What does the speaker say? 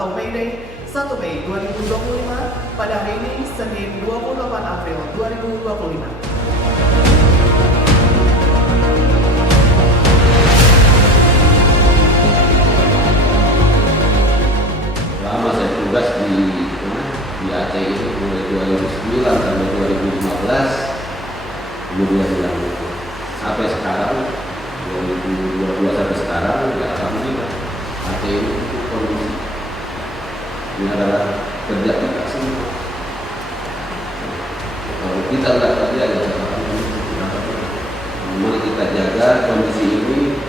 atau May Day 1 Mei 2025 pada hari ini Senin 28 April 2025. Lama saya tugas di Aceh itu mulai 2009 sampai 2015 kemudian yang sampai sekarang 2022 sampai sekarang ya alhamdulillah Aceh ini kondisi ini adalah kerja kita semua. Kalau kita nggak kerja ya memang kita jaga kondisi ini